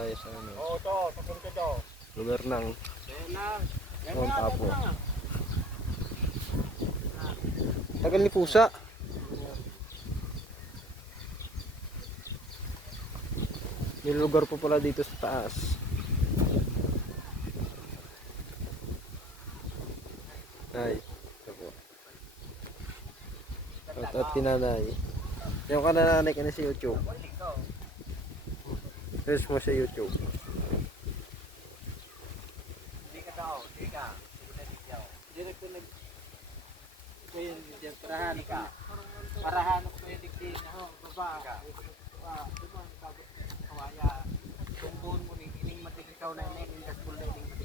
tayo sa ano. Oo, to, papunta to. Lugar ng Mount Apo. Tagal ni Pusa. May lugar pa pala dito sa taas. Ay, ito po. At kinanay. Yung kananay ka na sa YouTube. Search mo sa YouTube. Hindi ka tao, hindi ka. Hindi ko nag... Kaya yung parahanap ko yung digdi na ho, baba. Dumang kabot kawaya. Tumbon mo ni ining matig ikaw na ining gasbol na ining